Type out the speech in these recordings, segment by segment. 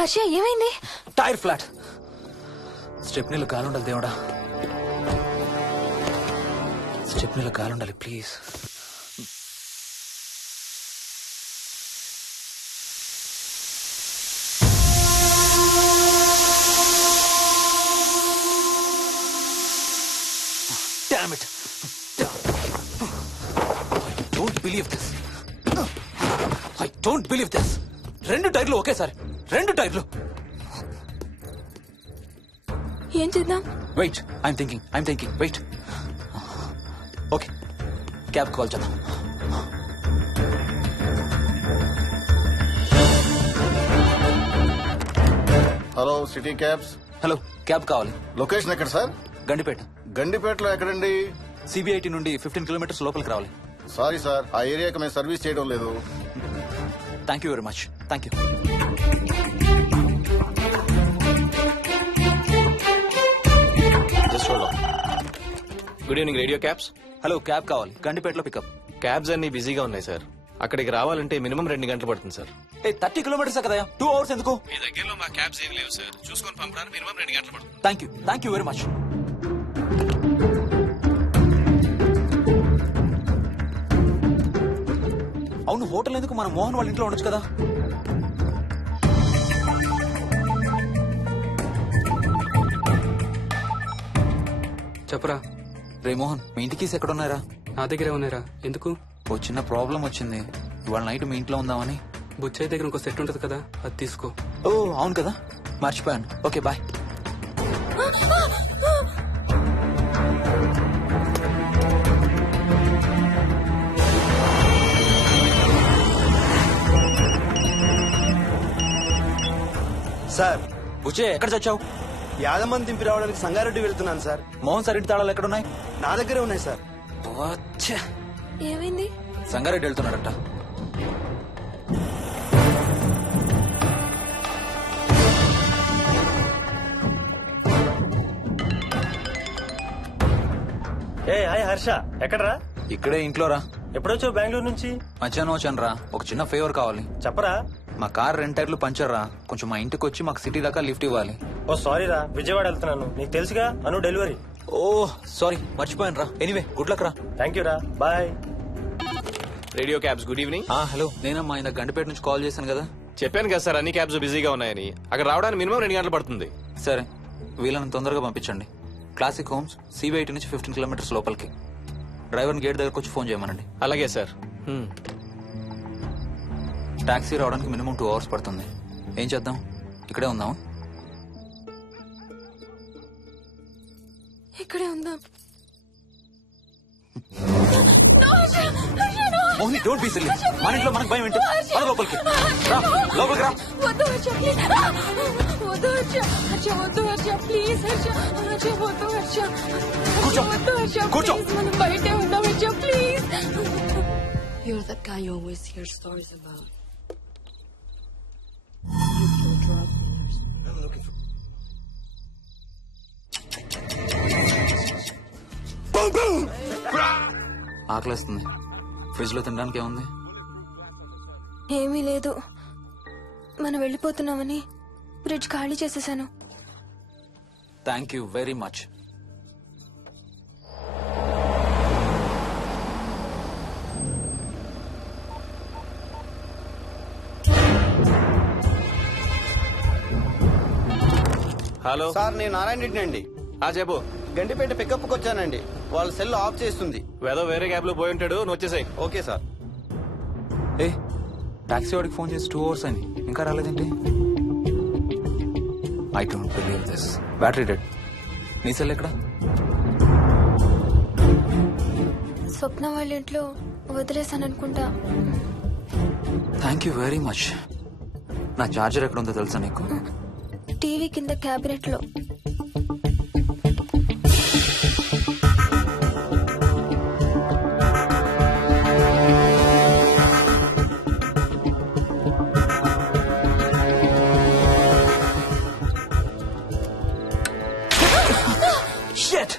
హర్ష ఏమైంది? Tyre flat. స్టెప్నీలో కాలుండాలి దేవుడా, స్టెప్నీలో కాలుండాలి please. Damn it! I don't believe this. 2 టైర్లు ఒకేసారి, 2 టైర్లు. ఏం చేద్దాం? Wait, I'm thinking. Wait. Okay, cab call చేద్దాం. Hello city cabs. Hello, cab కావాలి. లొకేషన్ ఎక్కడ సార్? గండిపేట. గండిపేటలో ఎక్కడండి? సిబిఐటి నుండి 15 కిలోమీటర్స్ లోపలికి రావాలి. సారీ సార్, ఆ ఏరియాకి మేము సర్వీస్ చేయడం లేదు. Thank you very much. Thank you. Good evening radio cabs. Hello, cab కావాలి. గండిపేటలో పికప్. క్యాబ్స్ అన్ని బిజీగా ఉన్నాయి సార్. అక్కడికి రావాలంటే మినిమం 2 గంటలు పడుతుంది సార్. 30 కిలోమీటర్స్ కదా, 2 అవర్స్ ఎందుకు? మీ దగ్గరలో మా క్యాబ్స్ ఏమి లేవు సార్. చూసుకొని పంపడానికి మినిమం 2 గంటలు పడుతుంది. Thank you very much. అవును, హోటల్ ఎందుకు? మన మోహన్ వాళ్ళ ఇంట్లో ఉండొచ్చు కదా. చెప్పరా. రే మోహన్, మీ ఇంటి కీస్ ఎక్కడ ఉన్నారా? నా దగ్గరే ఉన్నారా? ఎందుకు? ఓ చిన్న ప్రాబ్లం వచ్చింది. ఇవాళ నైట్ మీ ఇంట్లో ఉందామని. బుచ్చయ్య దగ్గర ఇంకో సెట్ ఉంటది కదా, అది తీసుకో. ఓ అవును కదా, మర్చిపోయాను. Okay bye. సార్, బుచ్చే ఎక్కడ చచ్చావు? యాదమ్మని దింపి రావడానికి సంగారెడ్డి వెళ్తున్నాను సార్. మోహన్ సార్ ఇంటి తాళాలు ఎక్కడున్నాయి? నా దగ్గరే ఉన్నాయి సార్. ఏమైంది? సంగారెడ్డి వెళ్తున్నాడట. హాయ్ హర్ష, ఎక్కడరా? ఇక్కడే ఇంట్లో రా. ఎప్పుడొచ్చావు బెంగళూరు నుంచి? మధ్యాహ్నం వచ్చాను రా. ఒక చిన్న ఫేవర్ కావాలి. చెప్పరా. మా కార్ 2 టైర్లు పంచర్ రా. కొంచెం మా ఇంటికి వచ్చి మాకు సిటీ దాకా లిఫ్ట్ ఇవ్వాలి. ఓ సారీ రా, విజయవాడ వెళ్తున్నాను. నీకు తెలుసుగా, అను డెలివరీ. ఓ సారీ, మర్చిపోయాను రా. ఎనీవే, గుడ్ లక్ రా. థ్యాంక్ యూ రా, bye. Radio cabs good evening. Hello, నేనమ్మా ఇందాక గండిపేట నుంచి కాల్ చేశాను కదా. చెప్పాను కదా సార్, అన్ని క్యాబ్స్ బిజీగా ఉన్నాయని. అక్కడ రావడానికి మినిమం 2 గంటలు పడుతుంది. సరే, వీళ్ళని తొందరగా పంపించండి. క్లాసిక్ హోమ్స్ సిబిఐటి నుంచి 15 కిలోమీటర్స్ లోపలికి. డ్రైవర్ని గేట్ దగ్గరకు వచ్చి ఫోన్ చేయమనండి. అలాగే సార్. టాక్సీ రావడానికి మినిమం 2 అవర్స్ పడుతుంది. ఏం చేద్దాం? ఇక్కడే ఉందాం. ఇక్కడే ఉందాం. Mohini, don't be silly. మన ఇంట్లో మనకు భయం ఏంటి? పద లోపలికి రా. లోపలికి రా. వద్దు హర్ష, ప్లీజ్. వద్దు హర్ష. హర్ష వద్దు హర్ష, ప్లీజ్ హర్ష. హర్ష వద్దు హర్ష. కూర్చో. వద్దు హర్ష, కూర్చో. ప్లీజ్. మనం బయటే ఉందాం Harsha, please. You're that guy you always hear stories about. You kill drug dealers. I'm looking for... ఆకలేస్తుంది. ఫ్రిడ్జ్ లో తినడానికి ఏముంది? ఏమీ లేదు. మనం వెళ్ళిపోతున్నామని ఫ్రిడ్జ్ ఖాళీ చేసేసాను. Thank you very much. Hello sir, నేను నారాయణ రెడ్డి అండి. చెప్పు. గండిపేట పికప్ కి వచ్చానండి. వాళ్ళ సెల్ ఆఫ్ చేస్తుంది. వేరే క్యాబ్ లో పోయి ఉంటాడు. నువ్వు వచ్చేసాయి. Okay sir. ఏ, టాక్సీ వాడికి ఫోన్ చేసి 2 అవర్స్ అయింది, ఇంకా రాలేదేంటి? I don't believe this. Battery dead. నీ సెల్ ఎక్కడ? స్వప్న వాళ్ళ ఇంట్లో వదిలేసాను అనుకుంటా. Thank you very much. నా చార్జర్ ఎక్కడ ఉందో తెలుసా నీకు? టీవీ కింద క్యాబినెట్ లో. Shit!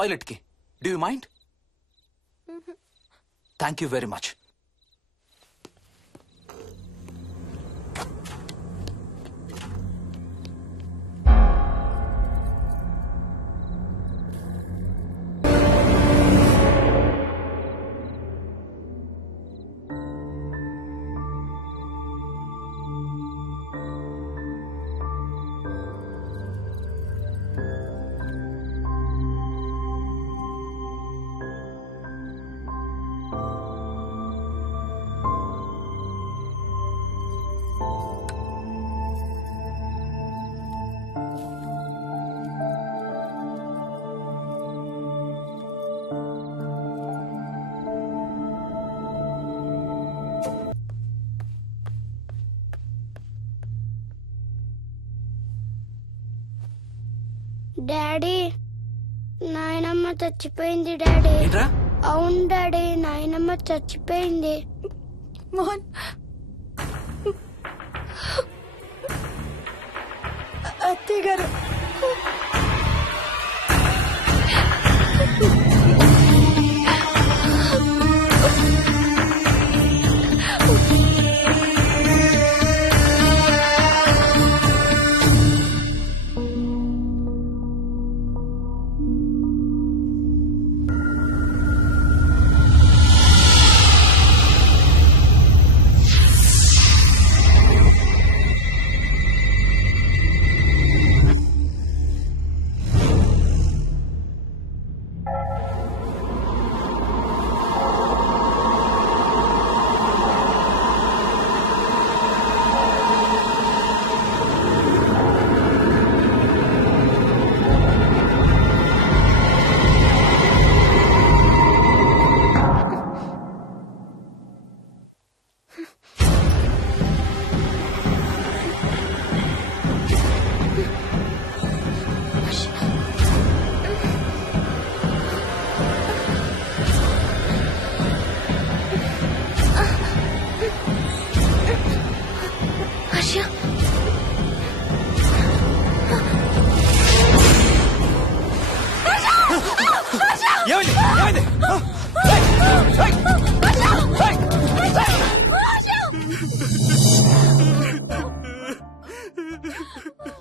టాయిలెట్ కి. Do you mind? Thank you very much. Daddy నాయనమ్మ చచ్చిపోయింది డాడీ. ఏంట్రా? అవును డాడీ, నాయనమ్మ చచ్చిపోయింది. మోహన్ అత్తయ్య గారు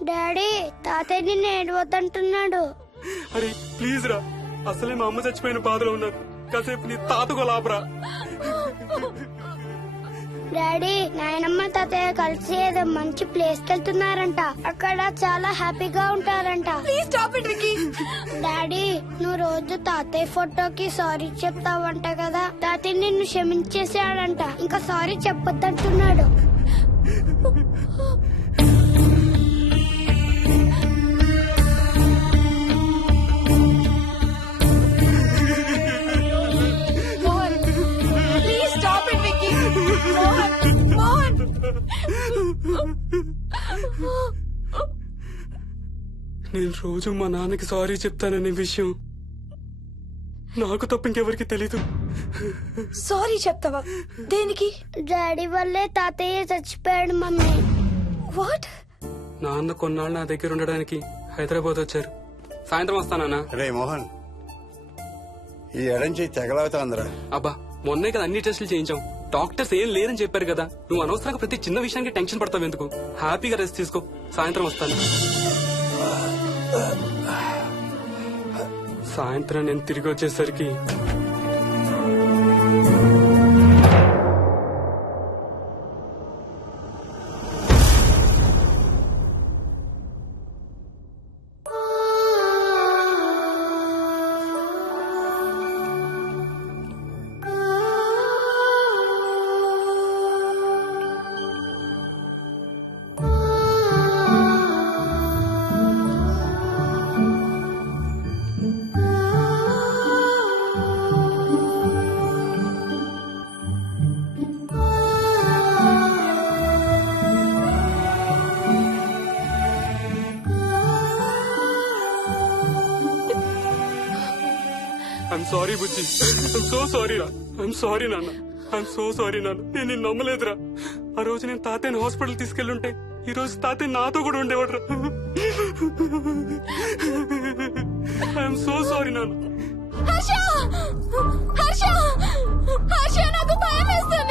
డాడీ తాతయ్య నిన్ను ఏడవద్దంటున్నాడు. అరే ప్లీజ్ రా, అసలే మా అమ్మ చచ్చిపోయిన బాధలో ఉన్నాను. కాసేపు నీ తాతకు లాభరా. డాడీ నాయనమ్మ తాతయ్య కలిసి ఏదో మంచి ప్లేస్ కి వెళ్తున్నారంట. అక్కడ చాలా హ్యాపీగా ఉంటారంట. Please stop it Vicky. Daddy నువ్వు రోజు తాతయ్య ఫోటోకి సారీ చెప్తావంట కదా. తాతయ్య నిన్ను క్షమించేసాడంట. ఇంకా సారీ చెప్పొద్దంటున్నాడు. Mohan please stop it Vicky. Mohan నేను రోజు మా నాన్నకి సారీ చెప్తాననే విషయం నాకు తప్ప ఇంకెవరికి తెలీదు. సారీ చెప్తావా? దేనికి? డాడీ వల్లే తాతయ్య చచ్చిపోయాడు మమ్మీ. వాట్? నాన్న కొన్నాళ్ళు నా దగ్గర ఉండడానికి హైదరాబాద్ వచ్చారు. సాయంత్రం వస్తానా? రే మోహన్, ఈ ఎడం చేయి తెగలవుతాందిరా. అబ్బా మొన్నే కదా అన్ని టెస్టులు చేయించాం. డాక్టర్స్ ఏం లేదని చెప్పారు కదా. నువ్వు అనవసరంగా ప్రతి చిన్న విషయానికి టెన్షన్ పడతావు ఎందుకు? హ్యాపీగా రెస్ట్ తీసుకో. సాయంత్రం వస్తాను. సాయంత్రం నేను తిరిగి వచ్చేసరికి I'm sorry Bujji. I'm so sorry రా. ఐఎమ్ సారీ నాన్న. ఐఎమ్ సో సారీ నాన్న. నేను నిన్ను నమ్మలేదురా. ఆ రోజు నేను తాతయ్యని హాస్పిటల్ తీసుకెళ్ళుంటే ఈ రోజు తాతయ్య నాతో కూడా ఉండేవాడు రా. ఐఎమ్ సో సారీ నాన్న.